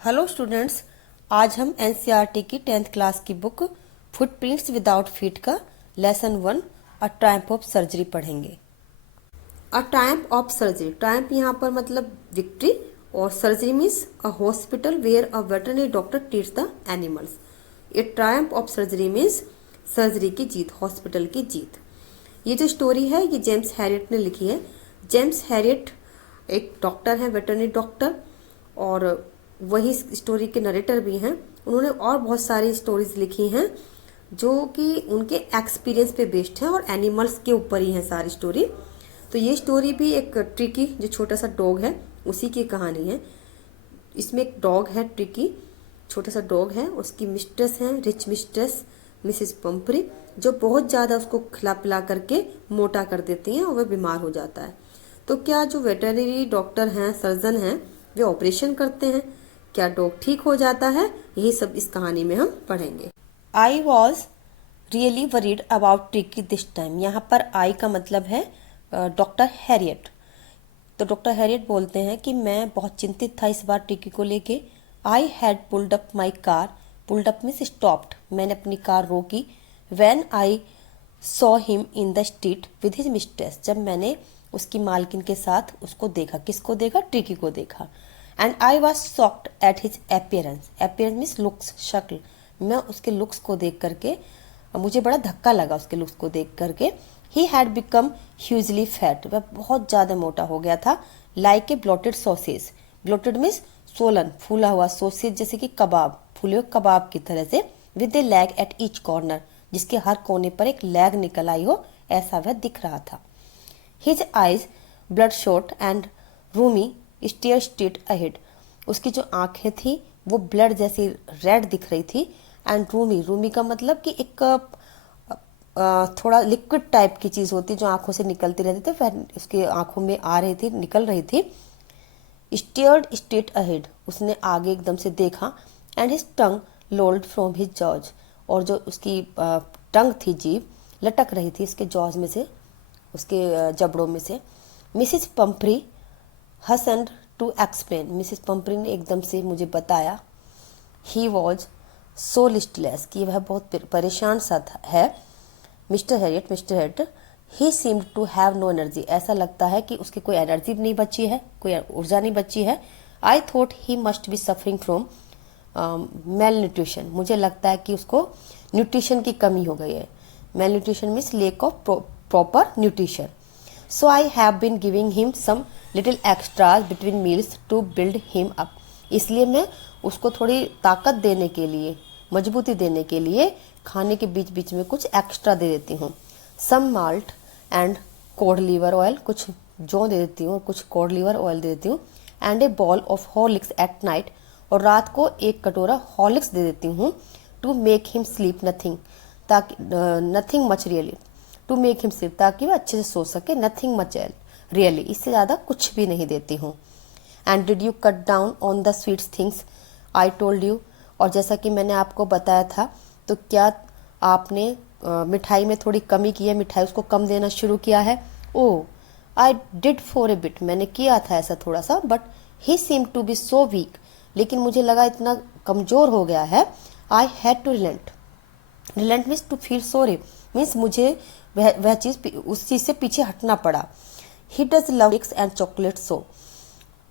Hello students, आज हम NCERT की 10th क्लास की बुक फुटप्रिंट्स विदाउट फीट का lesson 1 a triumph of surgery पढ़ेंगे। A triumph of surgery, triumph यहाँ पर मतलब विक्ट्री और surgery means a hospital where a veterinary doctor treats the animals. A triumph of surgery means surgery की जीत, hospital की जीत। ये जो स्टोरी है ये जेम्स हैरियट ने लिखी है। जेम्स हैरियट एक डॉक्टर है, वेटरनरी डॉक्टर, और वही स्टोरी के नरेटर भी हैं। उन्होंने और बहुत सारी स्टोरीज लिखी हैं जो कि उनके एक्सपीरियंस पे बेस्ड है और एनिमल्स के ऊपर ही है सारी स्टोरी। तो ये स्टोरी भी एक ट्रिकी जो छोटा सा डॉग है उसी की कहानी है। इसमें एक डॉग है, ट्रिकी छोटा सा डॉग है, उसकी मिस्ट्रेस है, रिच मिस्ट्रेस मिसिस पंपरी, जो बहुत ज़्यादा उसको खिला पिला करके मोटा कर देती हैं और वह बीमार हो जाता है। तो क्या जो वेटरनरी डॉक्टर हैं, सर्जन हैं, वे ऑपरेशन करते हैं, क्या डॉग ठीक हो जाता है, यही सब इस कहानी में हम पढ़ेंगे। I was really worried about tricky this time. यहाँ पर आई का मतलब है डॉक्टर हैरियट। तो डॉक्टर हैरियट बोलते हैं कि मैं बहुत चिंतित था इस बार ट्रिकी को लेके। I had pulled up my car, pulled up means stopped, मैंने अपनी कार रोकी। When I saw him in the street with his mistress, जब मैंने उसकी मालकिन के साथ उसको देखा। किसको देखा? ट्रिकी को देखा। And I was shocked at his appearance, appearance means looks, शक्ल। मैं उसके लुक्स को देख करके, मुझे बड़ा धक्का लगा उसके लुक्स को देख करके। He had become hugely fat, वह बहुत ज़्यादा मोटा हो गया था। Like a bloated sausage, bloated means Solan, फूला हुआ, सॉसेज जैसे कि कबाब, फूले हुए कबाब की तरह से। With A lag at each corner, जिसके हर कोने पर एक लैग निकल आई हो, ऐसा वह दिख रहा था। His eyes bloodshot and rheumy stare straight ahead, उसकी जो आंखें थी वो ब्लड जैसी रेड दिख रही थी। एंड रूमी, रूमी का मतलब कि एक थोड़ा लिक्विड टाइप की चीज होती जो आंखों से निकलती रहती थी, फिर उसकी आंखों में आ रही थी, निकल रही थी। स्टेयर्ड स्ट्रेट अहेड, उसने आगे एकदम से देखा। And his tongue lolled from his jaws, और जो उसकी टंग थी, जीभ लटक रही थी इसके जॉज में से, उसके जबड़ों में से। Mrs पंपरी हसनड to explain, Mrs Pumphrey ने एकदम से मुझे बताया। ही वॉज सो लिस्टलेस, कि वह बहुत परेशान सा है। Mister Herriot, he seemed to have no energy, ऐसा लगता है कि उसकी कोई एनर्जी नहीं बची है, कोई ऊर्जा नहीं बची है। I thought he must be suffering from mail nutrition, मुझे लगता है कि उसको न्यूट्रिशन की कमी हो गई है। Malnutrition means lack of proper nutrition. So I have been giving him some little extras between meals to build him up, इसलिए मैं उसको थोड़ी ताकत देने के लिए, मजबूती देने के लिए खाने के बीच बीच में कुछ एक्स्ट्रा दे देती हूँ। Some malt and cod liver oil, कुछ जौ दे देती हूँ, कुछ कोड लीवर ऑयल दे देती हूँ। And a bowl of Horlicks at night, और रात को एक कटोरा हॉर्लिक्स दे देती हूँ। To make him sleep nothing, ताकि nothing much really, to make him sleep, ताकि वह अच्छे से सो सके। नथिंग मच रियली, इससे ज़्यादा कुछ भी नहीं देती हूँ। And did you cut down on the sweets things I told you, और जैसा कि मैंने आपको बताया था, तो क्या आपने मिठाई में थोड़ी कमी की है, मिठाई उसको कम देना शुरू किया है? Oh I did for a bit, मैंने किया था ऐसा थोड़ा सा। But he seem to be so weak, लेकिन मुझे लगा इतना कमजोर हो गया है। I had to relent, relent means to feel sorry, means मुझे वह चीज, उस चीज से पीछे हटना पड़ा। He does love cakes and chocolate so,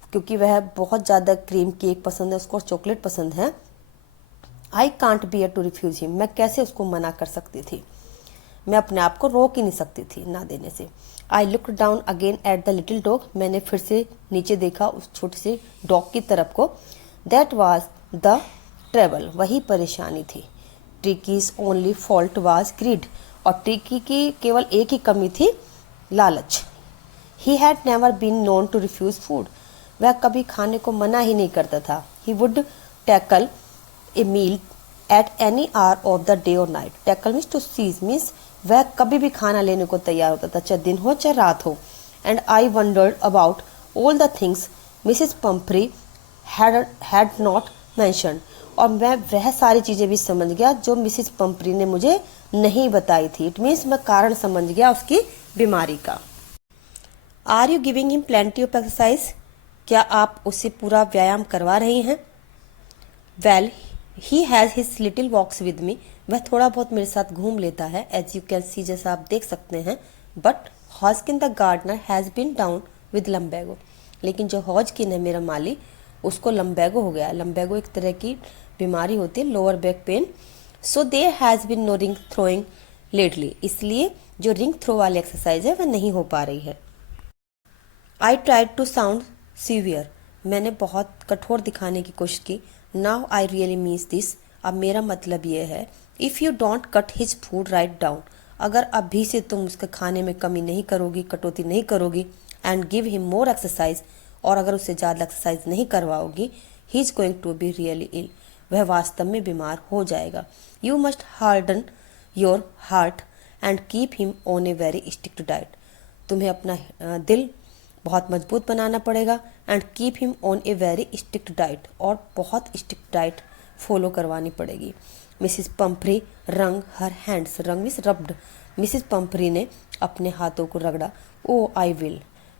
क्योंकि वह बहुत ज़्यादा क्रीम केक पसंद है उसको, चॉकलेट पसंद है। I can't bear to refuse him, मैं कैसे उसको मना कर सकती थी, मैं अपने आप को रोक ही नहीं सकती थी ना देने से। I look down again at the little dog, मैंने फिर से नीचे देखा उस छोटे से डॉग की तरफ को। दैट वॉज द ट्रेबल, वही परेशानी थी। Tricki's only fault was greed, और ट्रिकी की केवल एक ही कमी थी, लालच। He had never been known to refuse food, वह कभी खाने को मना ही नहीं करता था। He would tackle a meal at any hour of the day और night, tackle means to seize, means वह कभी भी खाना लेने को तैयार होता था, चाहे दिन हो चाहे रात हो। And I wondered about all the things Mrs Pumphrey had not mentioned, और मैं वह सारी चीजें भी समझ गया जो मिसिस पंपरी ने मुझे नहीं बताई थी। इट मीन्स मैं कारण समझ गया उसकी बीमारी का। Are you giving him plenty of exercise, क्या आप उसे पूरा व्यायाम करवा रही हैं? Well he has his little walks with me, वह थोड़ा बहुत मेरे साथ घूम लेता है, एज यू कैन सी, जैसा आप देख सकते हैं। But Hodgkin the gardener has been down with lumbago, लेकिन जो हॉजकिन है मेरा माली, उसको लम्बैगो हो गया। लम्बैगो एक तरह की बीमारी होती है, lower back pain. So there has been no ring throwing lately, इसलिए जो रिंग थ्रो वाली एक्सरसाइज है वह नहीं हो पा रही है। I tried to sound severe, मैंने बहुत कठोर दिखाने की कोशिश की। Now I really means this, अब मेरा मतलब ये है। If you don't cut his food right down, अगर अभी से तुम उसके खाने में कमी नहीं करोगी, कटौती नहीं करोगी, and give him more exercise, और अगर उससे ज़्यादा एक्सरसाइज नहीं करवाओगी, he is going to be really ill, वह वास्तव में बीमार हो जाएगा। You must harden your heart and keep him on a very strict diet, तुम्हें अपना दिल बहुत मजबूत बनाना पड़ेगा, and keep him on a very strict diet, और बहुत स्ट्रिक्ट डाइट फॉलो करवानी पड़ेगी। Mrs Pumphrey wrung her hands, wrung means rubbed, Mrs Pumphrey ने अपने हाथों को रगड़ा। Oh I will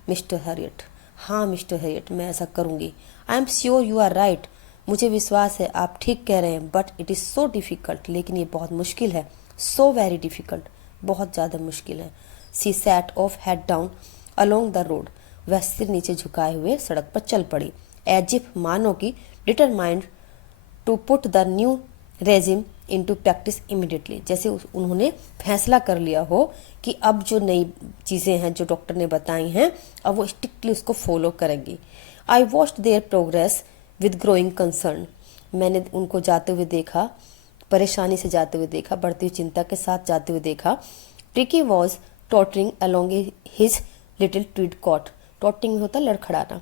mister Herriot, हाँ मिस्टर हैरियट, मैं ऐसा करूँगी। I am sure you are right, मुझे विश्वास है आप ठीक कह रहे हैं। But it is so difficult, लेकिन ये बहुत मुश्किल है। सो वेरी डिफ़िकल्ट, बहुत ज़्यादा मुश्किल है। She set off head down along the road, वह सिर नीचे झुकाए हुए सड़क पर चल पड़ी। एज इफ, मानो की, determined to put the new regime into practice immediately, जैसे उन्होंने फैसला कर लिया हो कि अब जो नई चीज़ें हैं जो डॉक्टर ने बताई हैं, अब वो स्ट्रिक्टली उसको फॉलो करेंगी। I watched there progress with growing concern, मैंने उनको जाते हुए देखा, परेशानी से जाते हुए देखा, बढ़ती हुई चिंता के साथ जाते हुए देखा। Tricki was tottering along his little tweed coat, tottering होता लड़खड़ाना।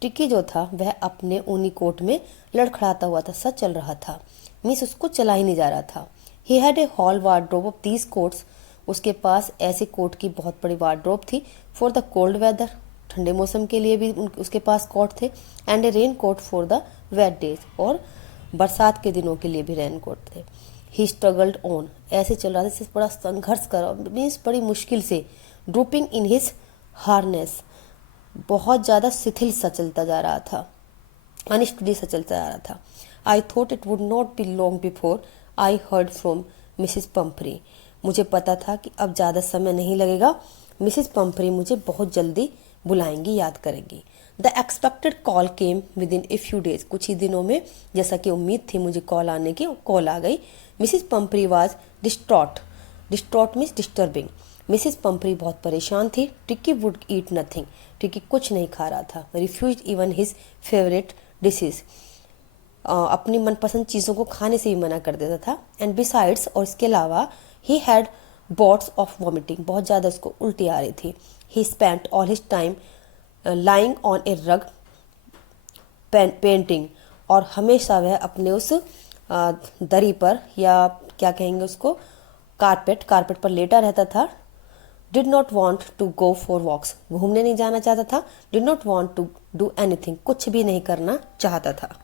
टिकी जो था वह अपने ऊनी कोट में लड़खड़ाता हुआ था, सच चल रहा था, मीन्स उसको चला ही नहीं जा रहा था। He had a hall wardrobe of 30 quotes, उसके पास ऐसे कोट की बहुत बड़ी वार्ड्रोब थी। फॉर द कोल्ड वेदर, ठंडे मौसम के लिए भी उसके पास कोट थे। And a raincoat for the wet days, और बरसात के दिनों के लिए भी रेन कोट थे। ही स्ट्रगल्ड ऑन, ऐसे चल रहा था जैसे बड़ा संघर्ष कर, मीन्स बड़ी मुश्किल से। ड्रूपिंग इन हिज हार्नेस, बहुत ज़्यादा शिथिल सा चलता जा रहा था, अनस्टडी सा चलता जा रहा था। I thought it would not be long before I heard from Mrs Pumphrey, मुझे पता था कि अब ज़्यादा समय नहीं लगेगा, मिसिस पंपरी मुझे बहुत जल्दी बुलाएंगी, याद करेंगी। The expected call came with in a few days, कुछ ही दिनों में, जैसा कि उम्मीद थी मुझे कॉल आने की, कॉल आ गई। Mrs Pumphrey was distraught, distraught means disturbing, Mrs Pumphrey बहुत परेशान थी। टिक्की वुड ईट नथिंग, टिक्की कुछ नहीं खा रहा था। Refuse even his favourite dishes, अपनी मनपसंद चीज़ों को खाने से भी मना कर देता था। एंड बिसाइड्स, और इसके अलावा, he had bouts of vomiting, बहुत ज़्यादा उसको उल्टी आ रही थी। He spent all his time lying on a rug panting, और हमेशा वह अपने उस दरी पर, या क्या कहेंगे उसको, कारपेट पर लेटा रहता था। Did not want to go for walks, घूमने नहीं जाना चाहता था। Did not want to do anything, कुछ भी नहीं करना चाहता था।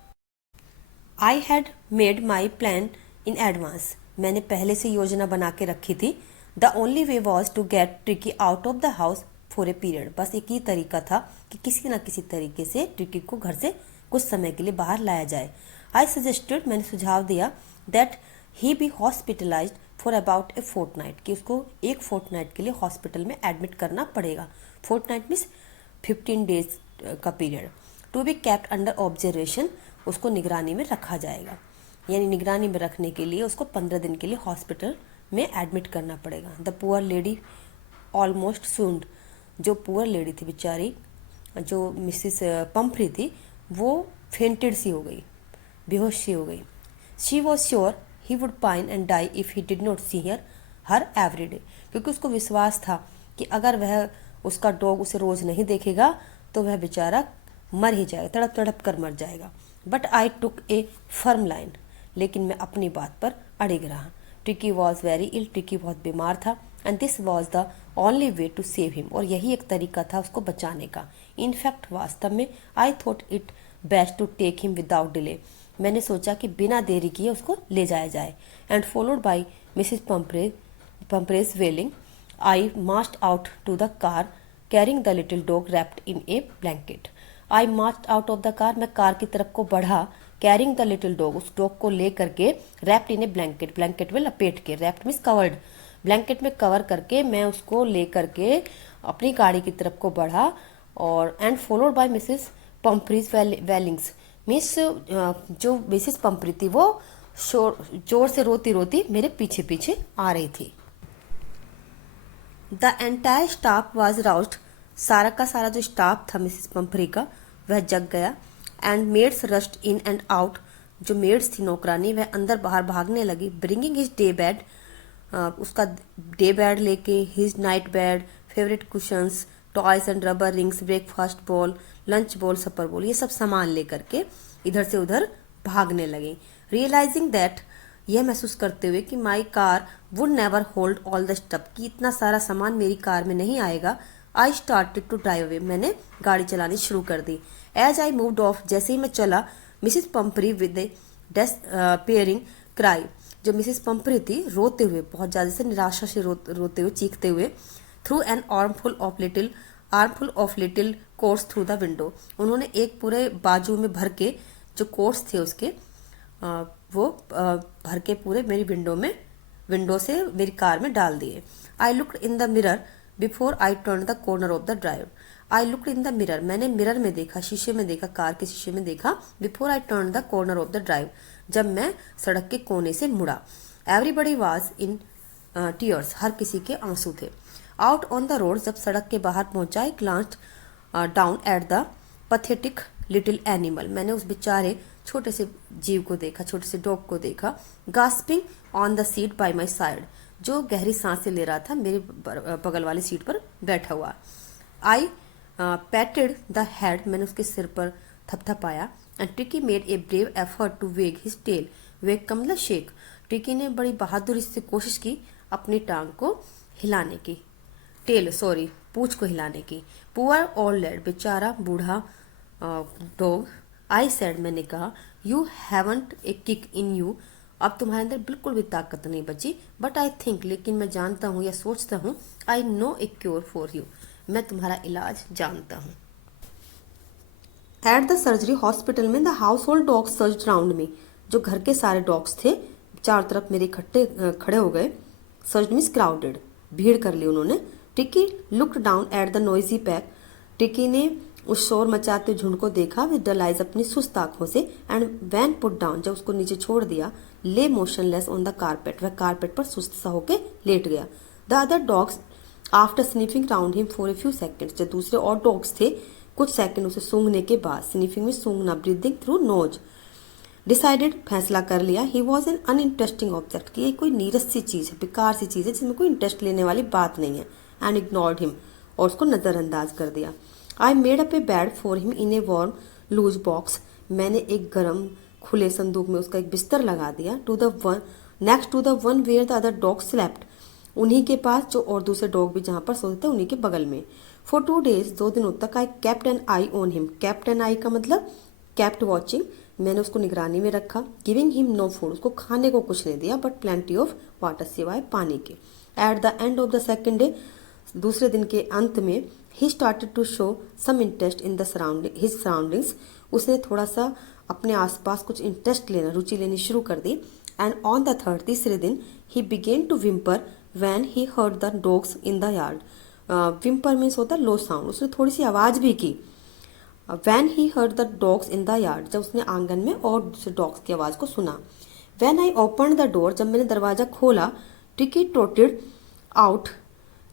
I had made my plan in advance, मैंने पहले से योजना बना के रखी थी। The only way was to get tricky out of the house for a period, बस एक ही तरीका था कि किसी न किसी तरीके से ट्रिकी को घर से कुछ समय के लिए बाहर लाया जाए। आई सजेस्टेड, मैंने सुझाव दिया, that he be hospitalised for about a fortnight, कि उसको एक फोर्टनाइट के लिए हॉस्पिटल में एडमिट करना पड़ेगा। फोर्टनाइट मीन्स 15 डेज का पीरियड। To be kept under observation, उसको निगरानी में रखा जाएगा, यानी निगरानी में रखने के लिए उसको 15 दिन के लिए हॉस्पिटल में एडमिट करना पड़ेगा। द पुअर लेडी ऑलमोस्ट सून्ड, जो पुअर लेडी थी बेचारी, जो मिसिस पंपरी थी, वो फेंटेड सी हो गई, बेहोश सी हो गई। She was sure he would pine and die if he did not see her every day, क्योंकि उसको विश्वास था कि अगर वह, उसका डॉग उसे रोज़ नहीं देखेगा तो वह बेचारा मर ही जाएगा, तड़प तड़प कर मर जाएगा। But I took a firm line, लेकिन मैं अपनी बात पर अड़िग रहा। Tricki was very ill, Tricki बहुत बीमार था। And this was the only way to save him, और यही एक तरीका था उसको बचाने का। इनफैक्ट, वास्तव में, I thought it best to take him without delay, मैंने सोचा कि बिना देरी किए उसको ले जाया जाए। And followed by Mrs Pumphrey's wailing, I marched out to the car carrying the little dog wrapped in a blanket. I marched out of the car, मैं कार की तरफ को बढ़ा, कैरिंग द लिटिल डॉग, उस dog को ले करके, wrapped in a blanket, blanket में लपेट के, रैप्ड मीन्स कवर्ड, ब्लैंकेट में कवर करके मैं उसको ले करके अपनी गाड़ी की तरफ को बढ़ा, और and followed by Mrs Pumphrey's wailings, Miss जो मिसेस पम्फ्री थी वो जोर से रोती रोती मेरे पीछे पीछे आ रही थी। द एंटायर स्टाफ वॉज राउस्ड, सारा का सारा जो स्टाफ था मिसेस पम्फ्री का वह जग गया। And maids rushed in and out, जो मेड्स थी नौकरानी वह अंदर बाहर भागने लगी। ब्रिंगिंग हिज डे बेड, उसका डे बेड लेके, his night bed, favourite cushions, toys and rubber rings, breakfast bowl, lunch bowl, supper bowl, ये सब सामान लेकर के इधर से उधर भागने लगे। रियलाइजिंग दैट, यह महसूस करते हुए कि my car would never hold all the stuff, कि इतना सारा सामान मेरी कार में नहीं आएगा। I started to drive away, मैंने गाड़ी चलानी शुरू कर दी। एज आई मूव्ड ऑफ, जैसे ही मैं चला, Mrs Pumphrey with a despairing cry, जो मिसिस पम्फ्री थी रोते हुए, बहुत ज्यादा से निराशा से रोते हुए, चीखते हुए, through an armful of little course through the window, उन्होंने एक पूरे बाजू में भर के जो कोर्स थे उसके वो भर के पूरे मेरी विंडो से मेरी कार में डाल दिए। I looked in the mirror before I turn the corner of the drive, I looked in the mirror, मैंने मिरर में देखा, शीशे में देखा, कार के शीशे में देखा। Before I turn the corner of the drive, जब मैं सड़क के कोने से मुड़ा। एवरीबडी वॉज इन टीयर्स, हर किसी के आंसू थे। आउट ऑन द रोड, जब सड़क के बाहर पहुंचा, I glanced down at the pathetic little animal, मैंने उस बेचारे छोटे से जीव को देखा, छोटे से डॉग को देखा। Gasping on the seat by my side, जो गहरी सांसें ले रहा था मेरे बगल वाली सीट पर बैठा हुआ। आई पैटेड द हेड, मैंने उसके सिर पर थपथपाया। And Tricki made a brave effort to wag his tail, wag कमला शेक, ट्रिकी ने बड़ी बहादुरी से कोशिश की अपनी टांग को हिलाने की, पूंछ को हिलाने की। पुअर ओल्ड लैड, बेचारा बूढ़ा डॉग। आई सेड, मैंने कहा, you haven't a kick in you, अब तुम्हारे अंदर बिल्कुल भी ताकत नहीं बची। बट आई थिंक, लेकिन मैं जानता हूँ या सोचता हूँ, I know a cure for you, मैं तुम्हारा इलाज जानता हूँ। एट द सर्जरी हॉस्पिटल में the household dogs surged round me, जो घर के सारे डॉग्स थे चारों तरफ मेरे खड़े हो गए। सर्ज्ड मीन्स क्राउडेड, भीड़ कर ली उन्होंने। टिकी looked down at the noisy pack, टिकी ने उस शोर मचाते झुंड को देखा विद डल आइज, अपनी सुस्त आंखों से। एंड वैन पुट डाउन, जब उसको नीचे छोड़ दिया, ले मोशनलेस ऑन द कारपेट, वह कारपेट पर सुस्त सा होके लेट गया। The other dogs after sniffing round him for a few seconds, जो दूसरे और डॉग्स थे कुछ सेकंड उसे सूंघने के बाद, स्निफिंग में सूंघना, ब्रीदिंग थ्रू नोज, डिसाइडेड, फैसला कर लिया, he was an uninteresting object, कि ये कोई नीरस सी चीज है, बेकार सी चीज है जिसमें कोई इंटरेस्ट लेने वाली बात नहीं है। एंड इग्नोर्ड हिम, और उसको नजरअंदाज कर दिया। I made up a bed for him in a warm loose box, मैंने एक गर्म खुले संदूक में उसका एक बिस्तर लगा दिया। To the one next to the one where the other dog slept, उन्हीं के पास जो और दूसरे डॉग भी जहां पर सोते थे उन्हीं के बगल में। फॉर 2 days, 2 दिनों तक, I kept an eye on him, kept an eye का मतलब केप्ट वॉचिंग, मैंने उसको निगरानी में रखा। गिविंग हिम नो फूड, उसको खाने को कुछ नहीं दिया, बट प्लेंटी ऑफ वाटर, सिवाय पानी के। At the end of the second day, दूसरे दिन के अंत में, he started to show some interest in the his surroundings, उसने थोड़ा सा अपने आसपास कुछ इंटरेस्ट लेना, रुचि लेनी शुरू कर दी। एंड ऑन द थर्ड, तीसरे दिन, he began to whimper when he heard the dogs in the yard, whimper means होता है लो साउंड, उसने थोड़ी सी आवाज भी की। When he heard the dogs in the yard, जब उसने आंगन में और दूसरे डॉग्स की आवाज को सुना। When I open the door, जब मैंने दरवाजा खोला, ट्रिकी ट्रोटेड आउट,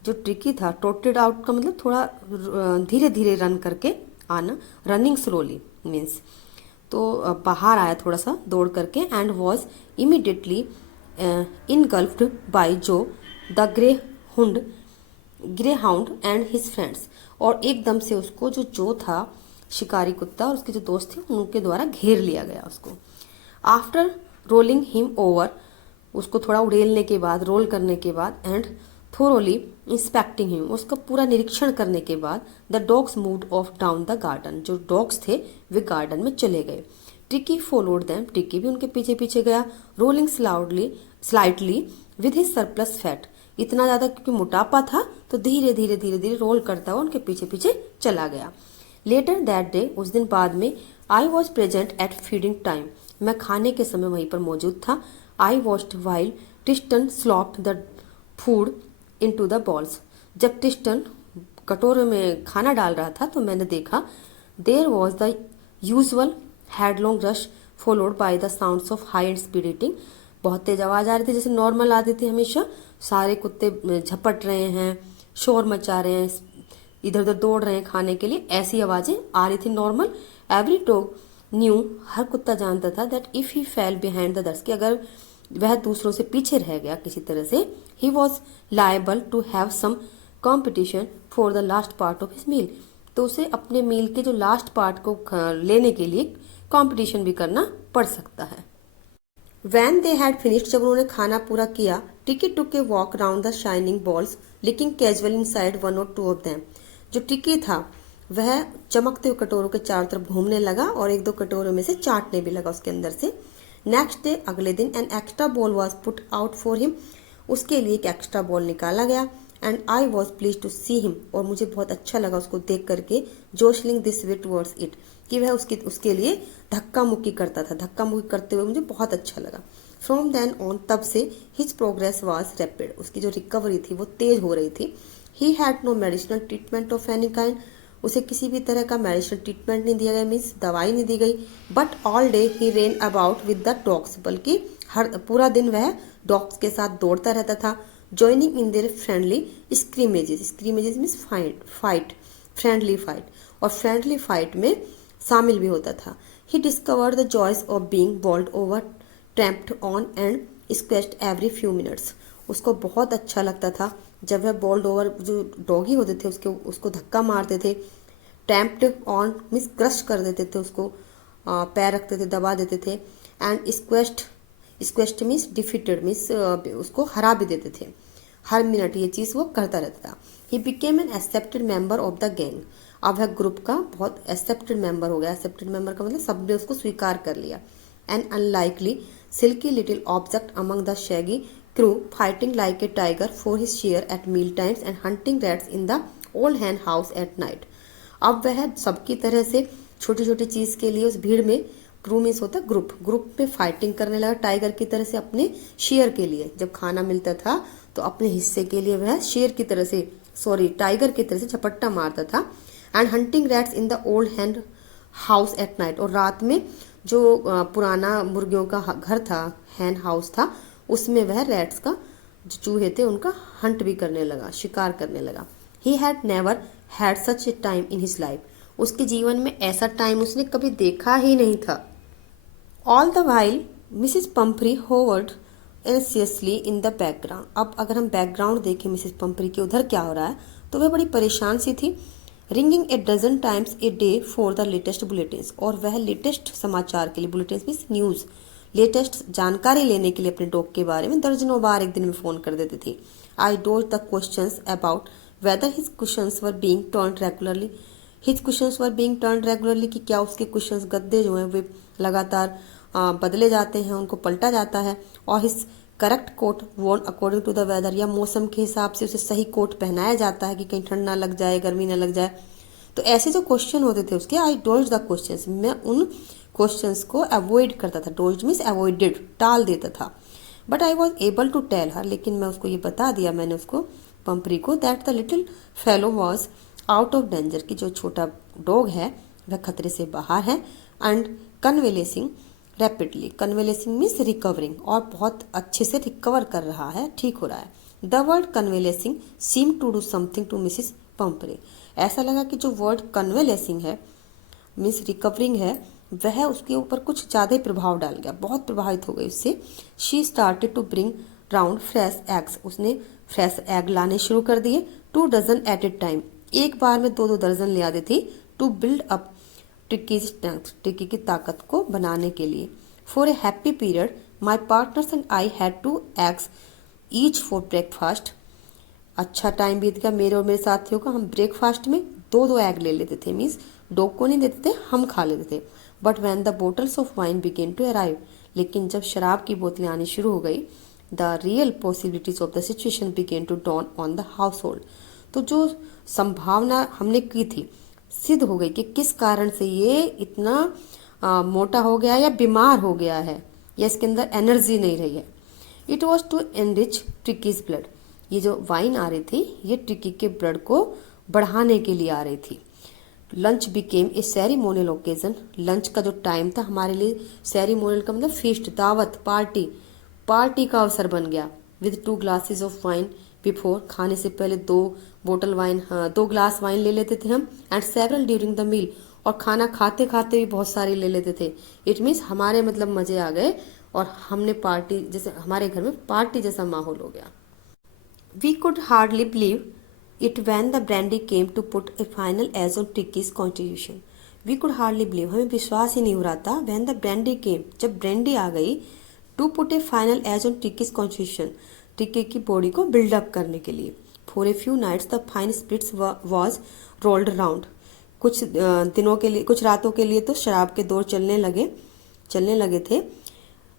जो ट्रिकी था, ट्रोटेड आउट का मतलब थोड़ा धीरे धीरे रन करके आना, रनिंग स्लोली मीन्स, तो बाहर आया थोड़ा सा दौड़ करके। And was immediately engulfed by Joe the greyhound and his friends, और एकदम से उसको जो था शिकारी कुत्ता और उसके जो दोस्त थे उनके द्वारा घेर लिया गया उसको। आफ्टर रोलिंग हिम ओवर, उसको थोड़ा उड़ेलने के बाद, रोल करने के बाद, एंड थोरोली इंस्पेक्टिंग हिम, उसका पूरा निरीक्षण करने के बाद, the dogs moved of down the garden, जो डॉग्स थे वे गार्डन में चले गए। ट्रिकी फॉलोड देम, ट्रिकी भी उनके पीछे पीछे गया। Rolling slightly with his surplus fat, इतना ज्यादा क्योंकि मोटापा था तो धीरे धीरे धीरे धीरे रोल करता हुआ उनके पीछे पीछे चला गया। लेटर दैट डे, उस दिन बाद में, I was present at feeding time, मैं खाने के समय वहीं पर मौजूद था। I watched while Tristan slopped the food into the bowls, जब टिस्टन कटोरे में खाना डाल रहा था तो मैंने देखा। There was the usual headlong rush followed by the sounds of high and speed eating, बहुत तेज आवाज आ रही थी जैसे नॉर्मल आती थी हमेशा, सारे कुत्ते झपट रहे हैं, शोर मचा रहे हैं, इधर उधर दौड़ रहे हैं खाने के लिए, ऐसी आवाजें आ रही थी नॉर्मल। एवरी डॉग न्यू, हर कुत्ता जानता था that if he fail behind the others, कि अगर वह दूसरों से पीछे रह गया किसी तरह से, he was liable to have some competition for the last part of his meal, तो उसे अपने मील के जो लास्ट पार्ट को लेने के लिए कंपटीशन भी करना पड़ सकता है। When they had finished, जब उन्होंने खाना पूरा किया, टिकी took a walk round the shining balls, looking casually inside one or two of them. जो टिकी था वह चमकते हुए कटोरों के चारों तरफ घूमने लगा और एक दो कटोरों में से चाटने भी लगा उसके अंदर से। नेक्स्ट डे, अगले दिन, an extra ball was put out for him, उसके लिए एक एक्स्ट्रा बॉल निकाला गया। And I was please to see him, और मुझे बहुत अच्छा लगा उसको देख करके, jostling this way towards it, कि वह उसके लिए धक्का मुक्की करता था, धक्का मुक्की करते हुए मुझे बहुत अच्छा लगा। फ्रॉम देन ऑन, तब से, हिज प्रोग्रेस वॉज रैपिड, उसकी जो रिकवरी थी वो तेज हो रही थी। He had no medicinal treatment of any kind, उसे किसी भी तरह का मेडिसिनल ट्रीटमेंट नहीं दिया गया, मीन्स दवाई नहीं दी गई। But all day he rain about with the dogs, बल्कि हर पूरा दिन वह डॉग्स के साथ दौड़ता रहता था। Joining in their friendly scrimmages, scrimmages means fight, friendly fight, और फ्रेंडली फाइट में शामिल भी होता था। He discovered the joys of being bowled over, trampled on and squashed every few minutes, उसको बहुत अच्छा लगता था जब वह बॉल्ड ओवर, जो डॉगी होते थे उसको धक्का मारते थे, ट्रैम्प्ड ऑन मीन्स क्रश कर देते थे उसको, पैर रखते थे, दबा देते थे, एंड स्क्वेच्ड मीन्स डिफीटेड मीन्स उसको हरा भी देते थे। हर मिनट ये चीज वो करता रहता था। He became an accepted member of the gang, अब वह ग्रुप का बहुत एक्सेप्टेड मेंबर हो गया। एक्सेप्टेड मेंबर का मतलब सबने उसको स्वीकार कर लिया। An unlikely silky little object among the shaggy crew, fighting like a tiger for his share at meal times and hunting rats in the old hen house at night, अब वह सबकी तरह से छोटी छोटी चीज के लिए उस भीड़ में, क्रू मीन्स होता है ग्रुप में फाइटिंग करने लगा टाइगर की तरह से अपने शेयर के लिए। जब खाना मिलता था तो अपने हिस्से के लिए वह शेर की तरह से, टाइगर की तरह से झपट्टा मारता था। And hunting rats in the old hand house at night, और रात में जो पुराना मुर्गियों का घर था, हैन हाउस था, उसमें वह रैट्स का, जो चूहे थे, उनका हंट भी करने लगा, शिकार करने लगा। ही had never had such A time in his life, उसके जीवन में ऐसा टाइम उसने कभी देखा ही नहीं था। All the while Mrs Pumphrey hovered anxiously in the background, अब अगर हम बैकग्राउंड देखें मिसिस पंपरी के उधर क्या हो रहा है, तो वह बड़ी परेशान सी थी। Ringing a dozen times a day for the latest bulletins, और वह लेटेस्ट समाचार के लिए, बुलेटिन्स मीन्स न्यूज, लेटेस्ट जानकारी लेने के लिए अपने डॉग के बारे में दर्जनों बार एक दिन में फोन कर देती थी। I dodge the questions about whether his cushions were being turned regularly, his cushions were being turned regularly, कि क्या उसके कुशंस, गद्दे जो हैं वे लगातार बदले जाते हैं, उनको पलटा जाता है। और his correct coat worn according to the weather, या मौसम के हिसाब से उसे सही कोट पहनाया जाता है कि कहीं ठंड ना लग जाए, गर्मी ना लग जाए। तो ऐसे जो क्वेश्चन होते थे उसके, आई डोज द क्वेश्चंस, मैं उन क्वेश्चंस को अवॉइड करता था, डोज मीन्स अवॉइडेड, टाल देता था। But I was able to tell her, लेकिन मैं उसको ये बता दिया, मैंने उसको पंपरी को, that the little fellow was out of danger, की जो छोटा डॉग है वह खतरे से बाहर है। एंड कन्वेलेसिंग रैपिडली, कन्वेलेसिंग मीन्स रिकवरिंग, और बहुत अच्छे से रिकवर कर रहा है, ठीक हो रहा है। The word convalescing seem to do something to Mrs Pumphrey, ऐसा लगा कि जो वर्ड कन्वेलेसिंग है मीन्स रिकवरिंग है, वह उसके ऊपर कुछ ज्यादा ही प्रभाव डाल गया, बहुत प्रभावित हो गई उससे। She started to bring round fresh eggs, उसने फ्रेश एग लाने शुरू कर दिए। 2 डजन एट ए टाइम, एक बार में 2-2 दर्जन ले आती थी। टू बिल्ड अप टिक्की की ताकत को बनाने के लिए। For a happy period my partners and I had 2 eggs each for breakfast, अच्छा टाइम बीत गया मेरे और मेरे साथियों का, हम ब्रेकफास्ट में 2-2 एग ले लेते थे, मीन्स डॉग को नहीं देते थे, हम खा लेते थे। But when the bottles of wine began to arrive, लेकिन जब शराब की बोतलें आनी शुरू हो गई, the real possibilities of the situation began to dawn on the household, तो जो संभावना हमने की थी सिद्ध हो गई कि किस कारण से ये इतना मोटा हो गया या बीमार हो गया है, या इसके अंदर एनर्जी नहीं रही है। It was to enrich Tricki's blood. ये जो वाइन आ रही थी ये ट्रिकी के ब्लड को बढ़ाने के लिए आ रही थी। Lunch became a ceremonial occasion. Lunch का जो टाइम था हमारे लिए, सेरिमोनियल का मतलब फीस्ट, दावत, पार्टी, पार्टी का अवसर बन गया। With 2 glasses of wine before, खाने से पहले 2 बोतल वाइन, 2 ग्लास वाइन ले लेते थे हम। And several during the meal, और खाना खाते खाते भी बहुत सारी ले लेते थे। इट मीन्स हमारे मतलब मजे आ गए और हमने पार्टी जैसे, हमारे घर में पार्टी जैसा माहौल हो गया। We could hardly believe it when the brandy came to put a final edge on Tricky's constitution. We could hardly believe, हमें विश्वास ही नहीं हो रहा था, when the brandy came, जब ब्रेंडी आ गई, to put a final edge on Tricky's constitution, tricky की body को बिल्डअप करने के लिए। For a few nights the fine spirits was rolled around. कुछ दिनों के लिए, कुछ रातों के लिए तो शराब के दौर चलने लगे थे।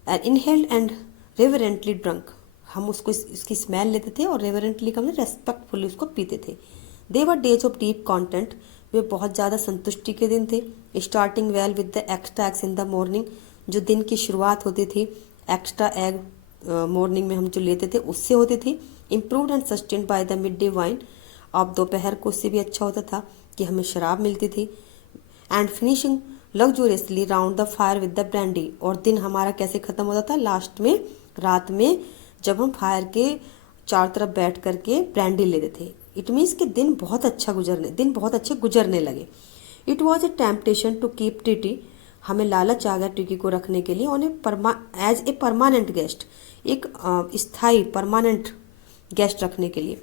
And inhaled and reverently drunk, हम उसको इसकी स्मेल लेते थे और रेवरेंटली का मतलब रेस्पेक्टफुली उसको पीते थे। दे वर डेज ऑफ डीप कंटेंट, वे बहुत ज़्यादा संतुष्टि के दिन थे। Starting well with the extra eggs in the morning, जो दिन की शुरुआत होती थी एक्स्ट्रा एग मॉर्निंग में हम जो लेते थे उससे होती थी। Improved and sustained by the mid day wine, अब दोपहर को उससे भी अच्छा होता था कि हमें शराब मिलती थी। And finishing लग्जूरियसली round the fire with the brandy, और दिन हमारा कैसे ख़त्म होता था, लास्ट में रात में जब हम फायर के चारों तरफ बैठ करके ब्रांडी लेते थे। इट मीन्स कि दिन बहुत अच्छे गुजरने लगे। It was a temptation to keep TT, हमें लालच आ गया टीटी को रखने के लिए on as a permanent guest, एक स्थायी परमानेंट गेस्ट रखने के लिए।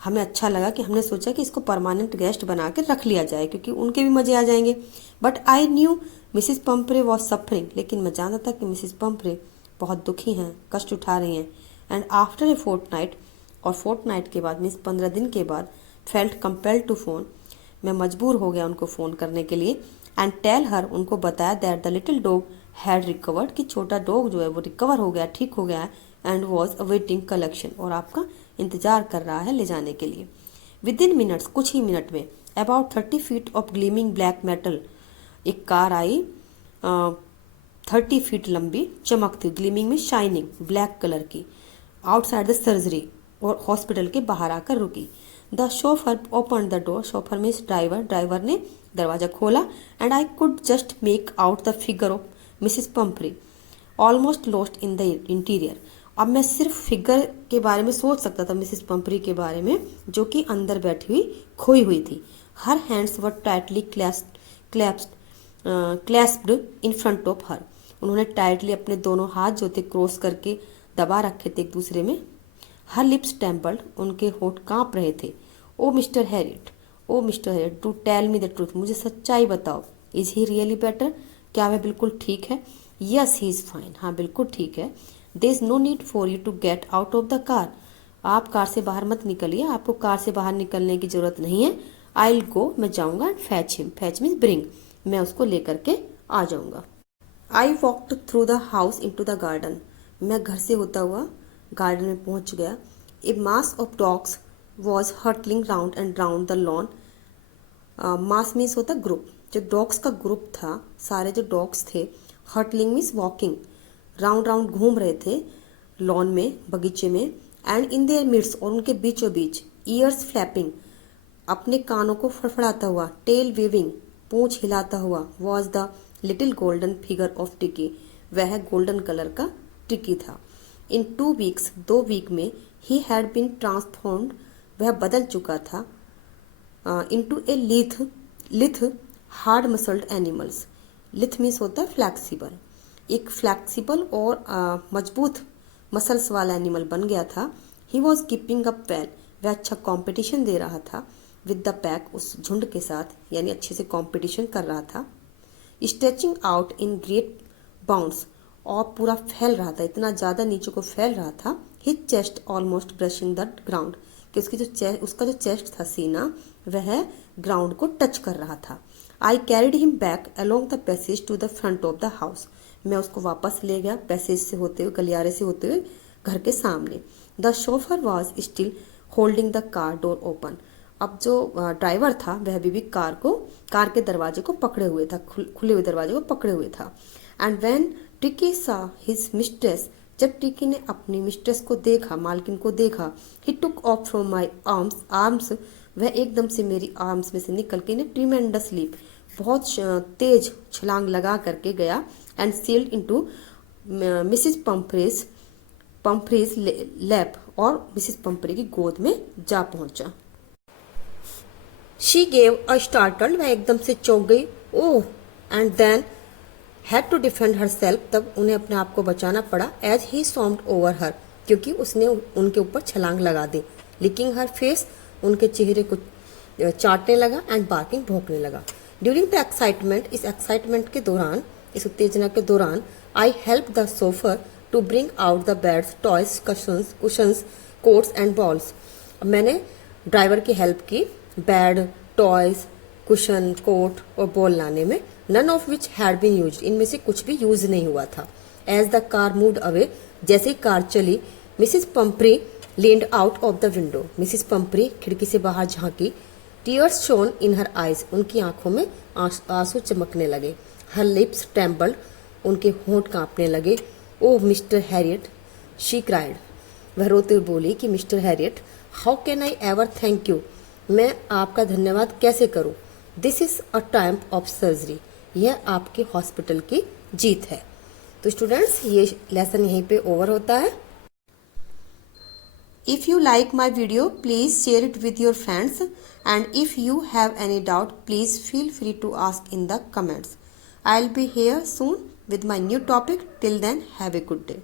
हमें अच्छा लगा कि हमने सोचा कि इसको परमानेंट गेस्ट बना के रख लिया जाए क्योंकि उनके भी मजे आ जाएंगे। But I knew Mrs Pumphrey was suffering, लेकिन मैं जानता था कि मिसिस पंपरे बहुत दुखी हैं, कष्ट उठा रही हैं। एंड आफ्टर ए फोर्टनाइट, और फोर्टनाइट के बाद मीन्स 15 दिन के बाद, फेल्ट कंपेल्ड टू फोन, मैं मजबूर हो गया उनको फ़ोन करने के लिए। एंड टेल हर, उनको बताया that the little dog had recovered, कि छोटा डॉग जो है वो रिकवर हो गया, ठीक हो गया है। एंड वॉज अवेटिंग कलेक्शन, और आपका इंतजार कर रहा है ले जाने के लिए। विद इन मिनट्स, कुछ ही मिनट में, about 30 feet of gleaming black metal, एक कार आई 30 फीट लंबी, चमकती, ग्लीमिंग में शाइनिंग, ब्लैक कलर की, आउटसाइड द सर्जरी, और हॉस्पिटल के बाहर आकर रुकी। The chauffeur open the door, chauffeur means driver, driver ने दरवाजा खोला। And I could just make out the figure of Mrs Pumphrey almost lost in the interior, अब मैं सिर्फ फिगर के बारे में सोच सकता था, मिसिस पंपरी के बारे में, जो कि अंदर बैठी हुई खोई हुई थी। Her hands were tightly clasped in front of her, उन्होंने टाइटली अपने दोनों हाथ जो थे क्रॉस करके दबा रखे थे एक दूसरे में। हर लिप्स टेम्पल्ड, उनके होठ कांप रहे थे। Oh Mr Herriot, do tell me the truth, मुझे सच्चाई बताओ। इज ही रियली बेटर, क्या वह बिल्कुल ठीक है? यस ही इज़ फाइन, हाँ बिल्कुल ठीक है। There is no need for you to get out of the car, आप कार से बाहर मत निकलिए, आपको कार से बाहर निकलने की जरूरत नहीं है। आई विल गो, मैं जाऊँगा। And fetch him, fetch means bring, मैं उसको लेकर के आ जाऊँगा। I walked through the house into the garden, मैं घर से होता हुआ गार्डन में पहुंच गया। A mass of dogs was hurtling round and round the lawn, mass means होता ग्रुप, जो डॉग्स का ग्रुप था, सारे जो डॉग्स थे, hurtling means walking, round round घूम रहे थे लॉन में, बगीचे में। एंड इन देयर मिड्स, और उनके बीचों बीच, ईयर्स फ्लैपिंग, अपने कानों को फड़फड़ाता हुआ, टेल वेविंग, पूंछ हिलाता हुआ, was the little golden figure of टिकी, वह गोल्डन कलर का टिकी था। इन 2 वीक्स, 2 वीक में, ही हैड बीन ट्रांसफॉर्म्ड, वह बदल चुका था, इनटू ए लिथ हार्ड मसल्ड एनिमल्स, लिथ मीन्स होता है फ्लैक्सिबल, एक फ्लैक्सिबल और मजबूत मसल्स वाला एनिमल बन गया था। He was keeping up well, वह अच्छा कॉम्पिटिशन दे रहा था विद द पैक, उस झुंड के साथ, यानी अच्छे से कॉम्पिटिशन कर रहा था। Stretching out in great bounds, और पूरा फैल रहा था, इतना ज़्यादा नीचे को फैल रहा था। His chest almost brushing the ground, कि उसका जो चेस्ट था, सीना, वह ग्राउंड को टच कर रहा था। I carried him back along the passage to the front of the house, मैं उसको वापस ले गया पैसेज से होते हुए, गलियारे से होते हुए घर के सामने। The chauffeur was still holding the car door open, अब जो ड्राइवर था वह भी कार के दरवाजे को पकड़े हुए था, खुले हुए दरवाजे को पकड़े हुए था। एंड व्हेन टिकी सा हिज मिस्ट्रेस, जब टिकी ने अपनी मिस्ट्रेस को देखा, मालकिन को देखा, he took off from my arms, वह एकदम से मेरी आर्म्स में से निकल के ट्रीमेंडस लीप, बहुत तेज छलांग लगा करके गया, and sailed into Mrs Pumphrey's lap, और मिसिस पंफ्री की गोद में जा पहुंचा। शी गेव अ स्टार्टल्ड, वह एकदम से चौंक गई। Oh, and then had to defend herself, तब उन्हें अपने आप को बचाना पड़ा। एज ही सॉम्ड ओवर हर, क्योंकि उसने उनके ऊपर छलांग लगा दी। लिकिंग हर फेस, उनके चेहरे को चाटने लगा। एंड बार्किंग, भौंकने लगा। ड्यूरिंग द एक्साइटमेंट, इस एक्साइटमेंट के दौरान, इस उत्तेजना के दौरान, I help the chauffeur to bring out the beds, toys, cushions, coats and balls. मैंने ड्राइवर की हेल्प की बेड, टॉयज, कुशन, कोट और बॉल लाने में। None of which had been used, इनमें से कुछ भी यूज नहीं हुआ था। As the car moved away, जैसे ही कार चली, Mrs Pumphrey leaned out of the window, Mrs पंप्री खिड़की से बाहर झांकी। Tears shown in her eyes, उनकी आंखों में आंसू चमकने लगे। हर लिप्स ट्रेम्बल्ड, उनके होंठ कांपने लगे। ओह मिस्टर हैरियट, शी क्राइड, वह रोते हुए बोली कि mister Harriet, how can I ever thank you, मैं आपका धन्यवाद कैसे करूं। This is a triumph of surgery, यह आपके हॉस्पिटल की जीत है। तो स्टूडेंट्स, ये लेसन यहीं पे ओवर होता है। If you like my video, please share it with your friends, and if you have any doubt, please feel free to ask in the comments. I'll be here soon with my new topic. Till then, have a good day.